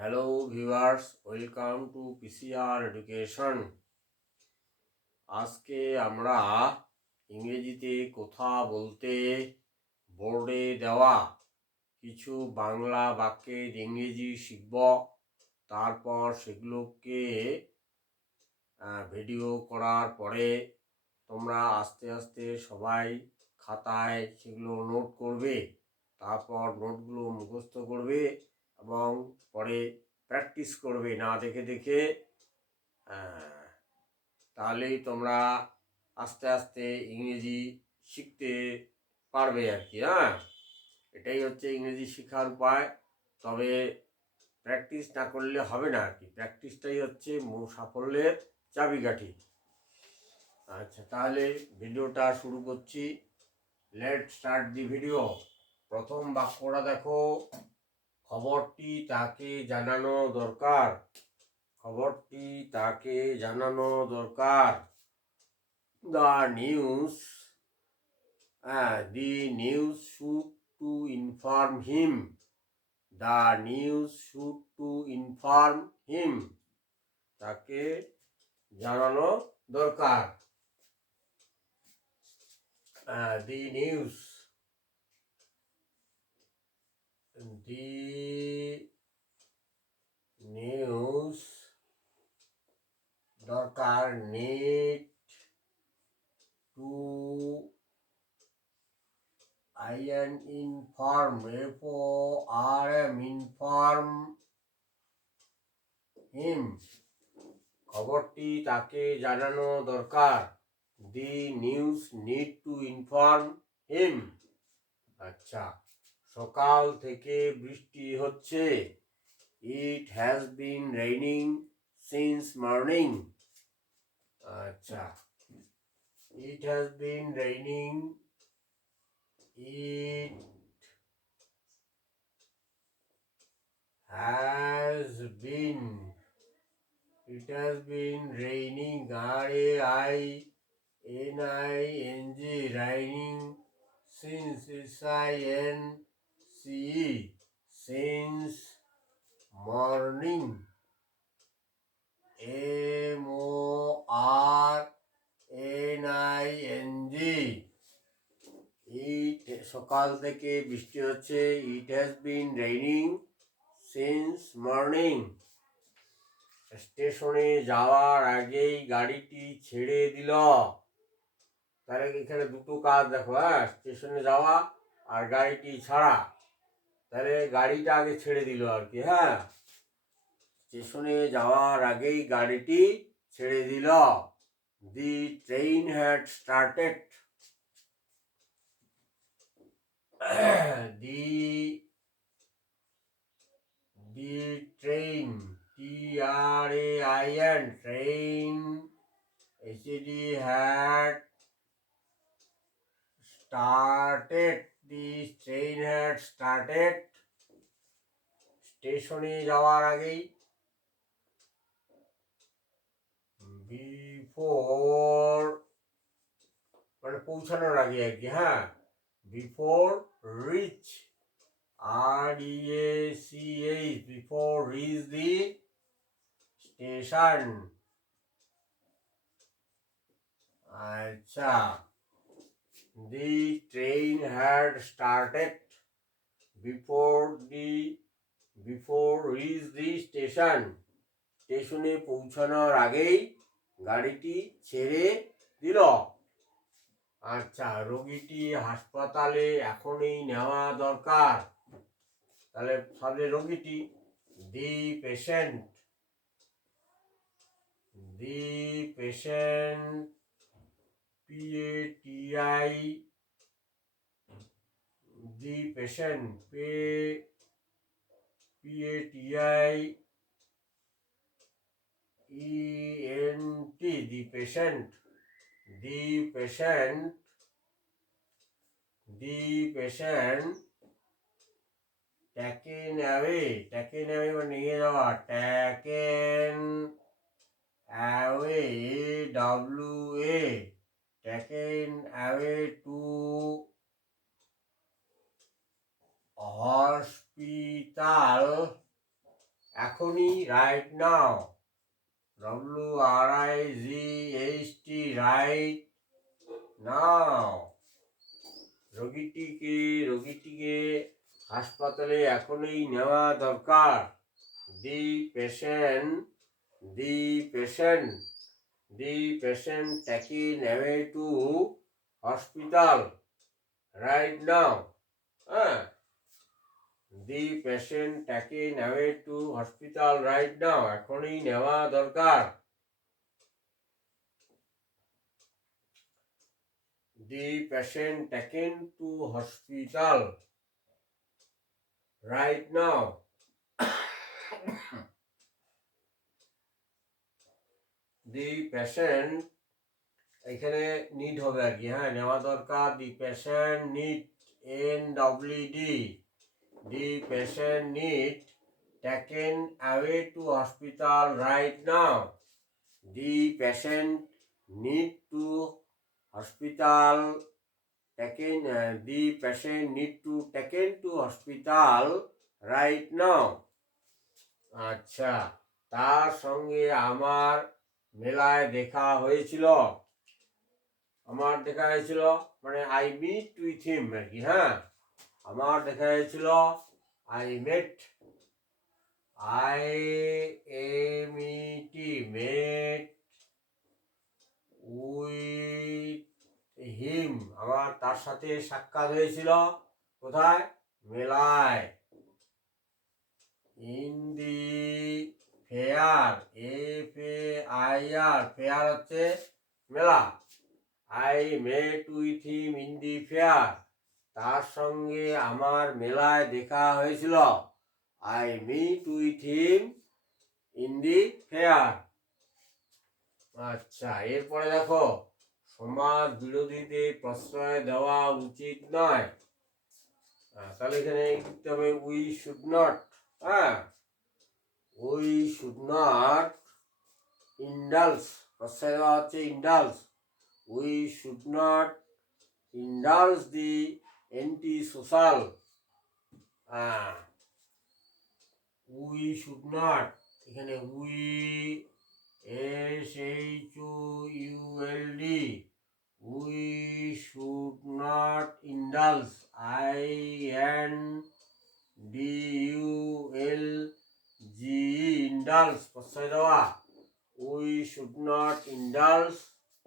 Hello viewers, welcome to PCR education. আজকে আমরা ইংরেজিতে কথা বলতে বোর্ডে দেওয়া কিছু বাংলা বাক্যের ইংরেজি শিখব। তারপর সেগুলোকে ভিডিও করার পরে তোমরা আস্তে আস্তে সবাই খাতায় সেগুলো নোট করবে। তারপর নোটগুলো মুখস্থ করবে এবং পরে প্র্যাকটিস করবে না দেখে দেখে। তাহলেই তোমরা আস্তে আস্তে ইংরেজি শিখতে পারবে আর কি। এটাই হচ্ছে ইংরেজি শেখার উপায়। তবে প্র্যাকটিস না করলে হবে না আর কি। প্র্যাকটিসটাই হচ্ছে মূল সাফল্যের চাবিকাঠি। আচ্ছা, তাহলে ভিডিওটা শুরু করছি। Let start the video. প্রথম বাক্যটা দেখো, খবরটি তাকে জানানো দরকার। খবরটি তাকে জানানো দরকার। The news should to inform him. The news should to inform him. তাকে জানানো দরকার। The news দরকার, need to inform, FORM, inform him. খবরটি তাকে জানানো দরকার। The news need to inform him. আচ্ছা, সকাল থেকে বৃষ্টি হচ্ছে। It has been raining since morning. আচ্ছা, it has been raining. It has been raining, RAINING, raining, since, SINCE, since morning, MORNING. সকাল থেকে বৃষ্টি হচ্ছে। It has been raining since morning. স্টেশনে যাওয়ার আগেই গাড়িটি ছেড়ে দিল। তাহলে এখানে দুটো কাজ দেখো। স্টেশনে যাওয়া আর গাড়িটি ছাড়া। তাহলে গাড়িটা আগে ছেড়ে দিল আর কি। স্টেশনে যাওয়ার আগেই গাড়িটি ছেড়ে দিল। The train had started. The train, TRAIN, train, had started. The train had started. স্টেশনে যাওয়ার আগেই, বিফোর মানে পৌঁছানোর আগে আর কি। Before reach, REACH, before reach the station. আচ্ছা, the train had started before reach the station. স্টেশনে পৌঁছানোর আগেই গাড়িটি ছেড়ে দিল। আচ্ছা, রোগীটি হাসপাতালে এখনই নেওয়া দরকার। তাহলে সামনে রোগীটি, the patient, PATI, the patient, PATI ENT, the patient. taken away মানে নিয়ে যাওয়া, taken away, AWA, taken away to hospital. এখনই, right now, WRIGHT, right now. রোগীটিকে হাসপাতালে এখনই নেওয়া দরকার। The patient taken away to hospital right now. The patient taken away to hospital right now. এখনই নেওয়া দরকার। The patient taken to hospital right now. The patient, এখানে নিড হবে আর কি, হ্যাঁ, নেওয়া দরকার। The patient need, NWD, the patient need taken away to hospital right now. The patient need to hospital taken. The patient need to taken to hospital right now. আচ্ছা, তার সঙ্গে আমার মেলায় দেখা হয়েছিল। মানে আই মিট উইথ হিম আর কি, হ্যাঁ, আমার দেখা হয়েছিল। আই মেট, মেট উইথ হিম, আমার তার সাথে সাক্ষাৎ হয়েছিল। কোথায়? মেলায়। In the fair, FAIR, fair হচ্ছে মেলা। I met with him in the fair, তার সঙ্গে আমার মেলায় দেখা হয়েছিল। I meet with him in the fair. আচ্ছা, এরপরে দেখো, সমাজ বিরোধীদের প্রশ্রয় দেওয়া উচিত নয়। তাহলে এখানে লিখতে হবে we should not. We should not ইন্ডালস, প্রশ্রয় দেওয়া হচ্ছে ইন্ডালস। উই শুড নট ইন্ডালস দি anti social. We should not, এখানে we SHUULD, we should not indulge, INDULGE, indulge, প্রশ্রয় দেওয়া। we should not indulge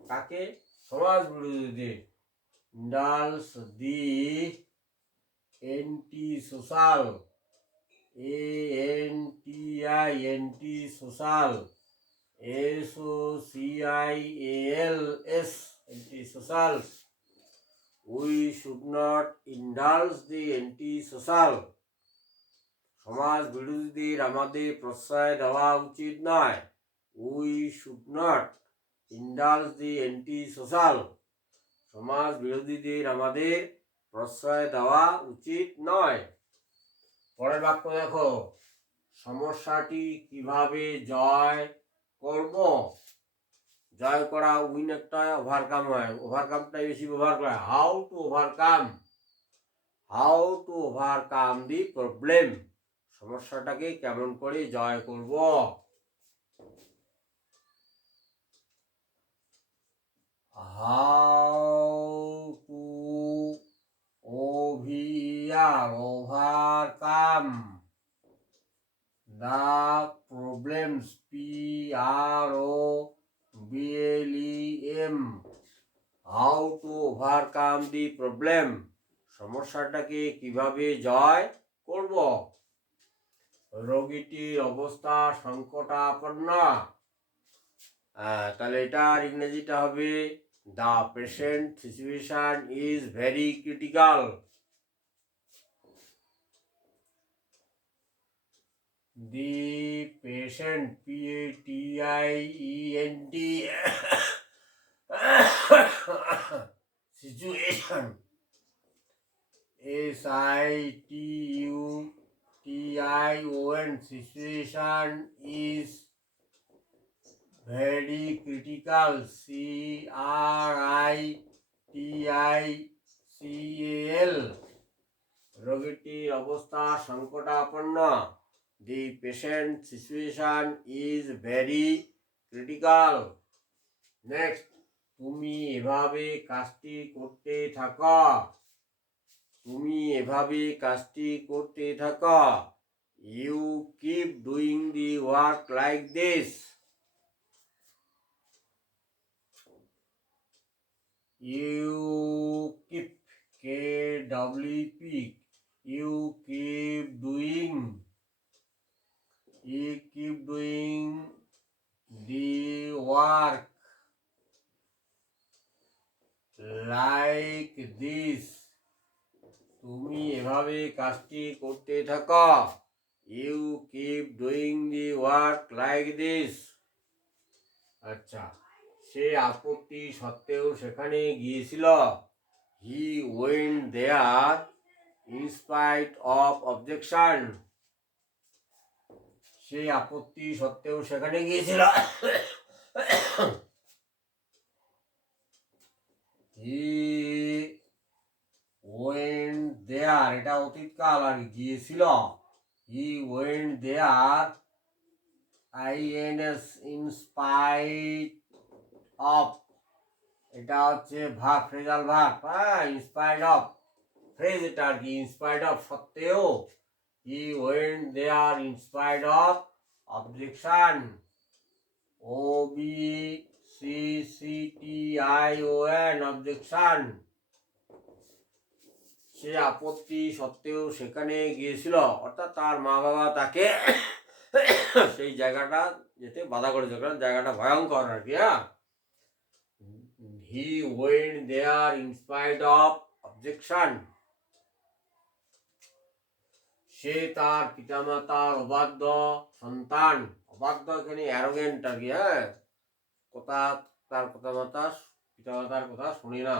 কাকে? সমাজ বিরোধীদের। indulge the anti-social, anti-social, SOCIALS, anti-social. We should not indulge the anti-social. সমাজ বিরোধীদের আমাদের প্রশ্রয় দেওয়া উচিত নয়। We should not indulge the anti-social. সমাজ বিরোধীদের আমাদের প্রশ্রয় দেওয়া উচিত নয়। পরের বাক্য দেখো, সমস্যাটি কিভাবে জয় করব? জয় করা, উইন একটা, ওভারকাম হয়, ওভারকামটাই বেশি ব্যবহার করা। How to overcome the problem, সমস্যাটাকে কেমন করে জয় করব? How to overcome the problems, PROBLEM, how to overcome the problem, সমস্যাটাকে কিভাবে জয় করব? রোগীটির অবস্থা সংকটাপন্ন, তাহলে এটার ইংরেজিটা হবে the patient situation is very critical. The patient, PATIENT, situation, SITUTION, situation is very critical, CRITICAL, রোগীটির অবস্থা সংকটাপন্ন। The patient situation is very critical. Next, তুমি এভাবে কাজটি করতে থাকো। তুমি এভাবে কাজটি করতে থাকো। You keep doing the work like this. You keep, KWP, you keep doing the work like this. তুমি এভাবে কাজটি করতে থাকো। You keep doing the work like this. আচ্ছা, সে আপত্তি সত্ত্বেও সেখানে গিয়েছিল। He went there in spite of objection. সে আপত্তি সত্ত্বেও সেখানে গিয়েছিল। He went there, এটা অতীতকাল আর গিয়েছিল। He went there, INS, in spite of, এটা হচ্ছে verb, phrasal verb. in spite of, phrase এটা আর কি, in spite of সত্ত্বেও। He went there in spite of objection. OBCCTION, objection. সে আপত্তি সত্ত্বেও সেখানে গিয়েছিল, অর্থাৎ তার মা বাবা তাকে সেই জায়গাটা যেতে বাধা করেছে, কারণ জায়গাটা ভয়ঙ্কর আর কি। He went there in spite of objection. সে তার পিতামাতার অবাধ্য সন্তান। অবাধ্য এখানে অ্যারোগেন্ট আর কি। তার পিতামাতার কথা শুনি না।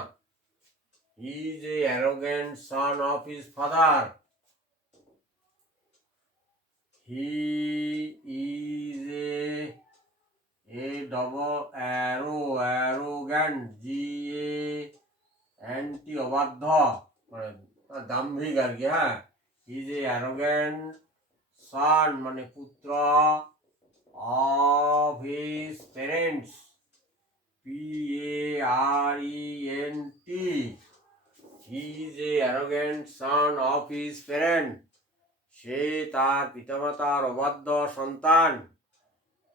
He is a arrogant son of his father. He is a double arrogant, GANT, অবাধ্য মানে দাম্ভিক আর কি। He is a arrogant son মানে পুত্র of his parents, PARENT. He is a arrogant son of his parents. সে তার পিতামাতার অবাধ্য সন্তান।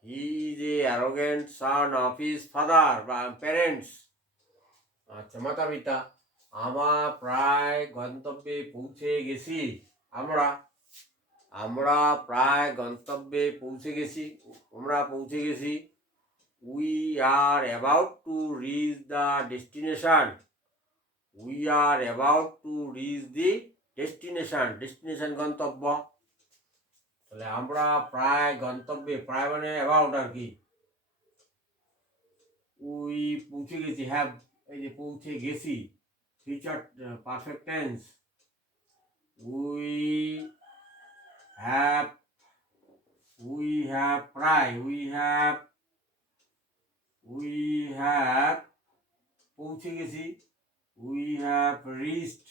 He is a arrogant son of his father বা parents. আচ্ছা, মাতা পিতা। আমরা প্রায় গন্তব্যে পৌঁছে গেছি। আমরা প্রায় গন্তব্যে পৌঁছে গেছি। আমরা পৌঁছে গেছি। We are about to reach the destination. We are about to reach the destination. Destination গন্তব্য। তাহলে আমরা প্রায় গন্তব্যে, প্রায় মানে অ্যাবাউট আর কি। We পৌঁছে গেছি, হ্যাভ, এই যে পৌঁছে গেছি, future perfect tense. We have প্রায়, we have পৌঁছে গেছি। We have reached,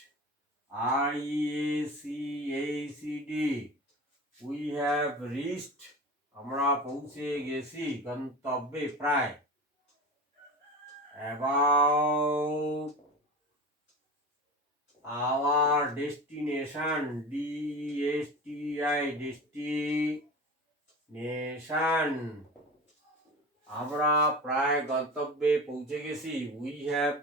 REACHED. We have reached, আমরা পৌঁছে গেছি গন্তব্যে প্রায়। About our destination, DESTI, destination. আমরা প্রায় গন্তব্যে পৌঁছে গেছি। We have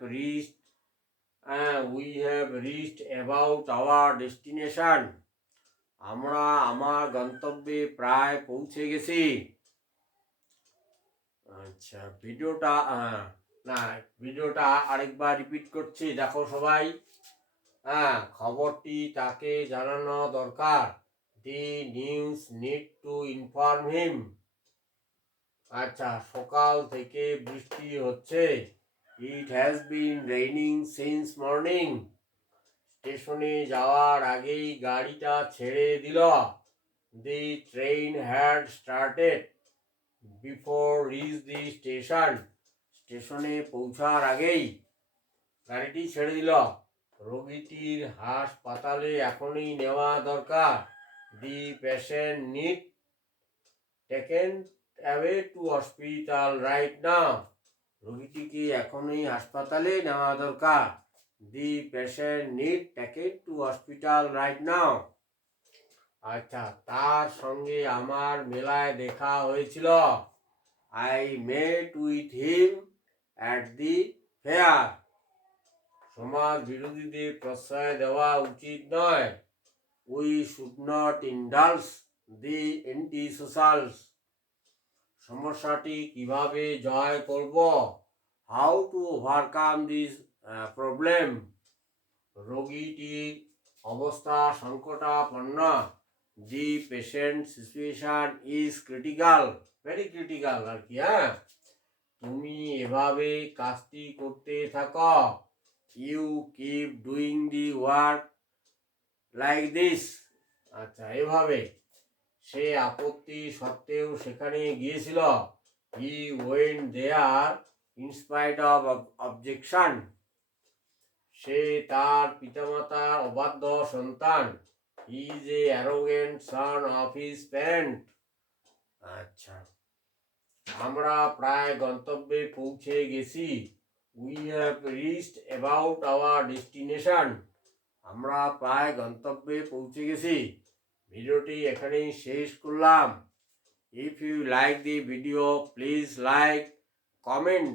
reached about our destination. আমরা আমার গন্তব্যে প্রায় পৌঁছে গেছি। আচ্ছা, ভিডিওটা আরেকবার রিপিট করছি, দেখো সবাই। খবরটি তাকে জানানো দরকার। The news need to inform him. আচ্ছা, সকাল থেকে বৃষ্টি হচ্ছে। It has been raining since morning. স্টেশনে যাওয়ার আগেই গাড়িটা ছেড়ে দিল। The train had started before reach the station. স্টেশনে পৌঁছার আগেই গাড়িটি ছেড়ে দিল। রোগীটির হাসপাতালে এখনই নেওয়া দরকার। The patient need taken away to hospital right now. রোগীটিকে এখনই হাসপাতালে নেওয়া দরকার। The patient need taken to hospital right now. আচ্ছা, তার সঙ্গে আমার মেলায় দেখা হয়েছিল। I met with him at the fair. সমাজ বিরোধীদের প্রশ্রয় দেওয়া উচিত নয়। We should not indulge the anti-socials. সমস্যাটি কিভাবে জয় করব? How to overcome this problem? রোগীটির অবস্থা সংকটাপন্ন। The patient situation is critical, very critical আর কি। হ্যাঁ, তুমি এভাবে কাজটি করতে থাকো। You keep doing the work like this. আচ্ছা, এভাবে। সে আপত্তি সত্ত্বেও সেখানে গিয়েছিল। He went there in spite of objection. সে তার পিতামাতার অবাধ্য সন্তান। He is a arrogant son of his parent. আচ্ছা, আমরা প্রায় গন্তব্যে পৌঁছে গেছি। We have reached about our destination. আমরা প্রায় গন্তব্যে পৌঁছে গেছি। ভিডিওটি এখানেই শেষ করলাম। If you like the video, please like, comment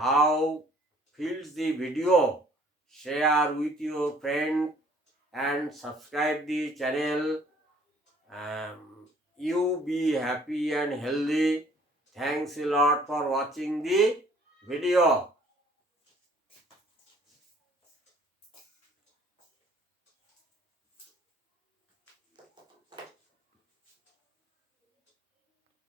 how feels the video, share with your friend and subscribe the channel. You be happy and healthy. Thanks a lot for watching the video.